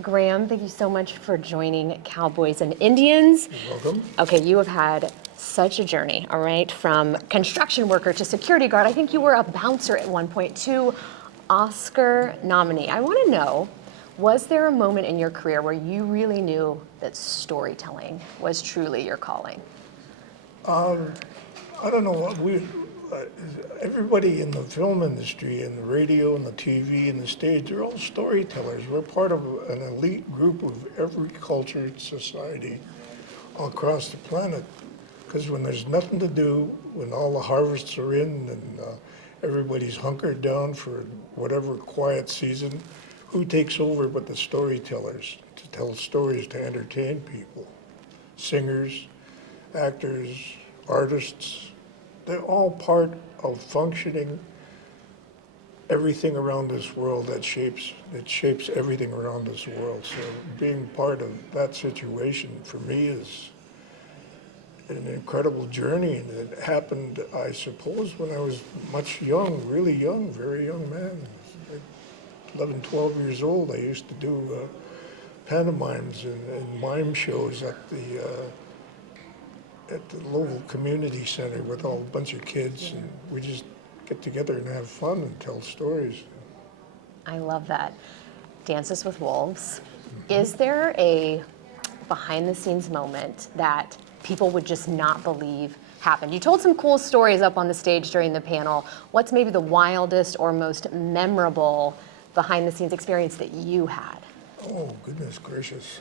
Graham, thank you so much for joining Cowboys and Indians. You're welcome. Okay, you have had such a journey, all right, from construction worker to security guard. I think you were a bouncer at one point too, Oscar nominee. I want to know, was there a moment in your career where you really knew that storytelling was truly your calling? I don't know what uh, everybody in the film industry and the radio and the TV and the stage, they're all storytellers. We're part of an elite group of every cultured society all across the planet. Because when there's nothing to do, when all the harvests are in and everybody's hunkered down for whatever quiet season, who takes over but the storytellers to tell stories to entertain people? Singers, actors, artists, they're all part of functioning everything around this world that shapes everything around this world. So being part of that situation for me is an incredible journey, and it happened, I suppose, when I was much young, really young, very young man. Like 11, 12 years old. I used to do pantomimes and mime shows at the local community center with all a bunch of kids, and we just get together and have fun and tell stories. I love that. Dances with Wolves. Is there a behind the scenes moment that people would just not believe happened? You told some cool stories up on the stage during the panel. What's maybe the wildest or most memorable behind the scenes experience that you had? Oh, goodness gracious.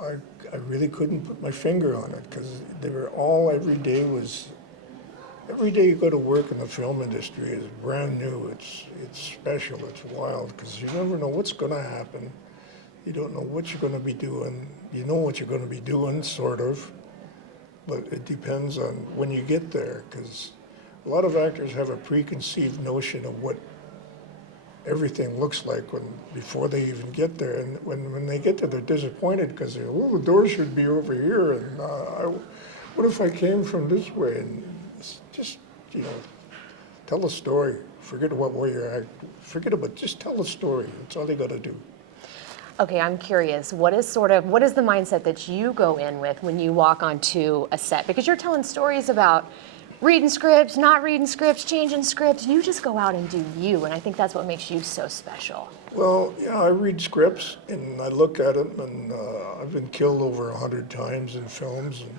I really couldn't put my finger on it because they were all, every day you go to work in the film industry is brand new. It's special, it's wild because you never know what's going to happen. You don't know what you're going to be doing. You know what you're going to be doing, sort of, but it depends on when you get there because a lot of actors have a preconceived notion of what everything looks like before they even get there, and when they get there, they're disappointed because they're, oh, the door should be over here, and what if I came from this way? And it's just, tell a story. Forget what way you're acting. Forget about. Just tell a story. That's all you got to do. Okay, I'm curious. What is the mindset that you go in with when you walk onto a set? Because you're telling stories about reading scripts, not reading scripts, changing scripts. You just go out and do you, and I think that's what makes you so special. Well, yeah, I read scripts and I look at them, and I've been killed over 100 times in films, and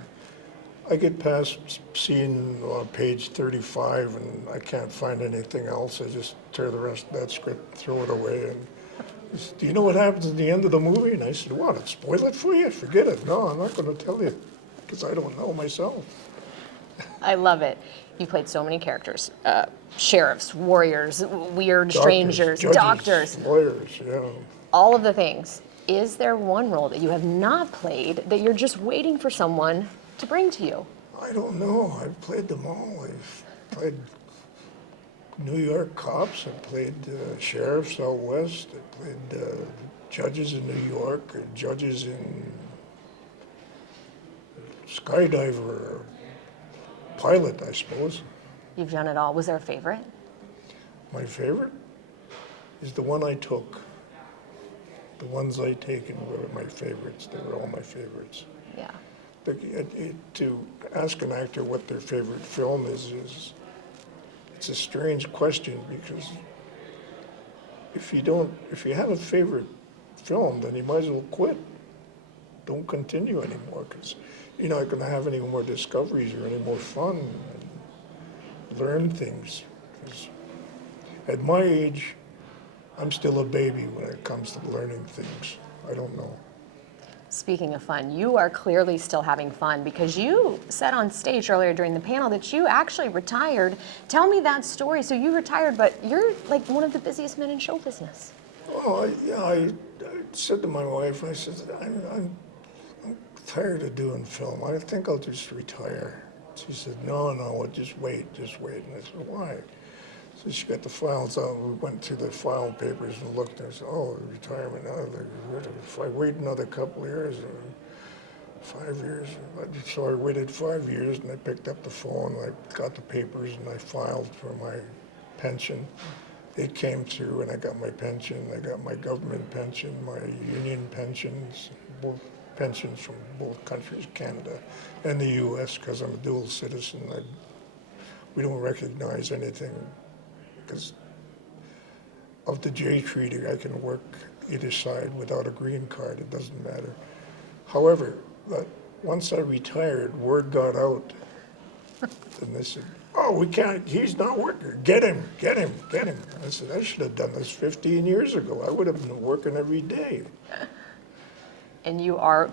I get past seeing page 35 and I can't find anything else. I just tear the rest of that script, throw it away, and do you know what happens at the end of the movie? And I said, what, spoil it for you? Forget it. No, I'm not going to tell you because I don't know myself. I love it. You played so many characters. Sheriffs, warriors, weird Doctors, strangers, judges, doctors. lawyers, yeah. All of the things. Is there one role that you have not played that you're just waiting for someone to bring to you? I don't know. I've played them all. I've played New York cops. I played sheriffs out west. I played judges in New York, judges in skydiver, pilot, I suppose. You've done it all. Was there a favorite? My favorite is the one I took. The ones I taken were my favorites. They were all my favorites. Yeah. To ask an actor what their favorite film is it's a strange question because if you have a favorite film, then you might as well quit. Don't continue anymore because you're not going to have any more discoveries or any more fun and learn things. 'Cause at my age, I'm still a baby when it comes to learning things. I don't know. Speaking of fun, you are clearly still having fun because you said on stage earlier during the panel that you actually retired. Tell me that story. So you retired, but you're like one of the busiest men in show business. Well, I said to my wife, I said, I'm tired of doing film. I think I'll just retire. She said, no, just wait. And I said, why? So she got the files out. We went through the file papers and looked. And I said, oh, retirement. If I wait another couple of years, 5 years. So I waited 5 years, and I picked up the phone. I got the papers, and I filed for my pension. they came through, and I got my pension, I got my government pension, my union pensions, both pensions from both countries, Canada and the U.S., because I'm a dual citizen. We don't recognize anything because of the J Treaty. I can work either side without a green card. It doesn't matter. However, once I retired, word got out, and they said, "Oh, we can't, he's not working. Get him, get him, get him." I said, "I should have done this 15 years ago. I would have been working every day." And you are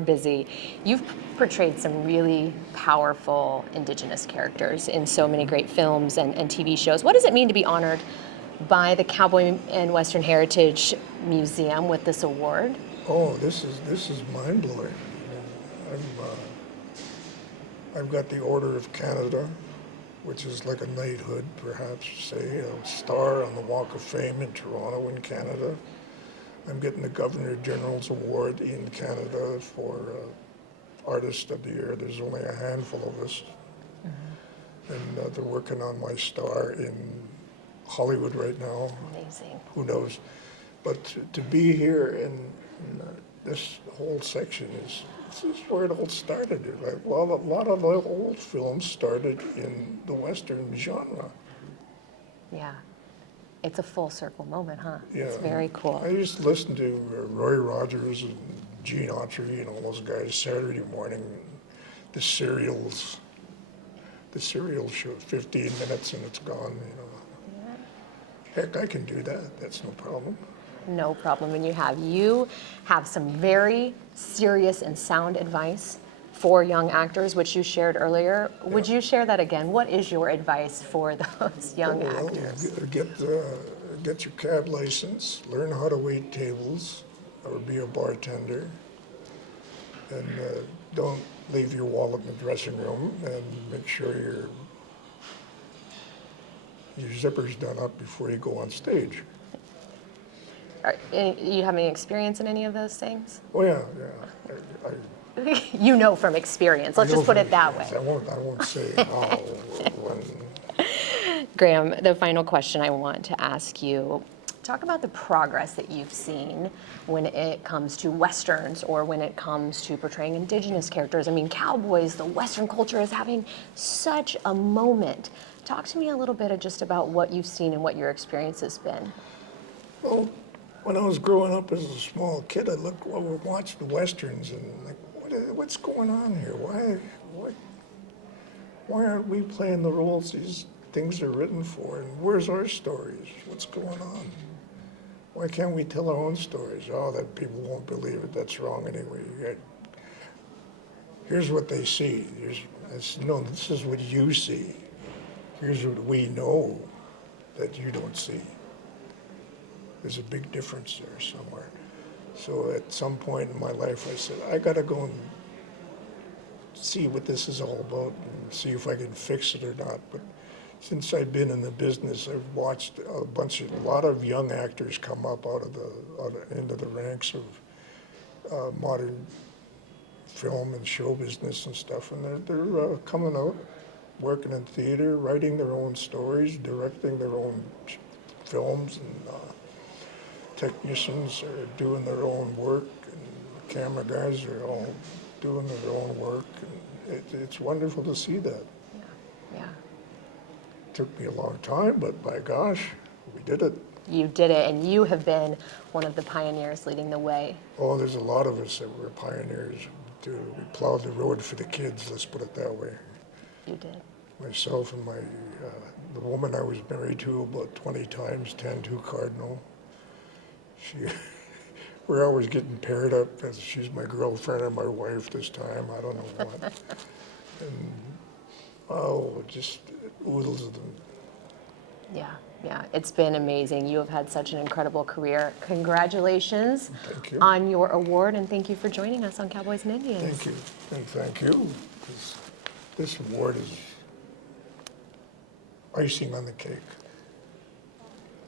busy. You've portrayed some really powerful Indigenous characters in so many great films and TV shows. What does it mean to be honored by the Cowboy and Western Heritage Museum with this award? Oh, this is mind-blowing. I've got the Order of Canada, which is like a knighthood, perhaps, say, a star on the Walk of Fame in Toronto in Canada. I'm getting the Governor General's Award in Canada for Artist of the Year. There's only a handful of us. And they're working on my star in Hollywood right now. Amazing. Who knows? But to be here in this whole section this is where it all started. Like, well, a lot of the old films started in the Western genre. Yeah. It's a full circle moment, huh? Yeah. It's very cool. I used to listen to Roy Rogers and Gene Autry and all those guys Saturday morning. The serial show, 15 minutes and it's gone, you know. Yeah. Heck, I can do that. That's no problem. No problem. And you have some very serious and sound advice for young actors, which you shared earlier. Would you share that again? What is your advice for those young actors? Get your cab license, learn how to wait tables or be a bartender, and don't leave your wallet in the dressing room, and make sure your zipper's done up before you go on stage. You have any experience in any of those things? Oh yeah. You know from experience. Let's just put it that way. I won't say how, when. Graham, the final question I want to ask you, talk about the progress that you've seen when it comes to Westerns or when it comes to portraying Indigenous characters. I mean, Cowboys, the Western culture is having such a moment. Talk to me a little bit just about what you've seen and what your experience has been. Well, when I was growing up as a small kid, I watched the Westerns and like, what's going on here? Why aren't we playing the roles these things are written for? And where's our stories? What's going on? Why can't we tell our own stories? Oh, that people won't believe it. That's wrong anyway. Here's what they see. No, this is what you see. Here's what we know that you don't see. There's a big difference there somewhere. So at some point in my life, I said, I gotta go and see what this is all about and see if I can fix it or not. But since I've been in the business, I've watched a lot of young actors come up into the ranks of modern film and show business and stuff, and they're coming out, working in theater, writing their own stories, directing their own films, and technicians are doing their own work, and the camera guys are all doing their own work, and it's wonderful to see that. Yeah. Took me a long time, but by gosh, we did it. You did it, and you have been one of the pioneers leading the way. Oh, there's a lot of us that were pioneers. We plowed the road for the kids, let's put it that way. You did. Myself and the woman I was married to about 20 times, 10-2 Cardinal. We're always getting paired up as she's my girlfriend or my wife this time, I don't know what. And just oodles of them. Yeah, it's been amazing. You have had such an incredible career. Congratulations Thank you. on your award, and thank you for joining us on Cowboys and Indians. Thank you, and thank you, because this award is icing on the cake.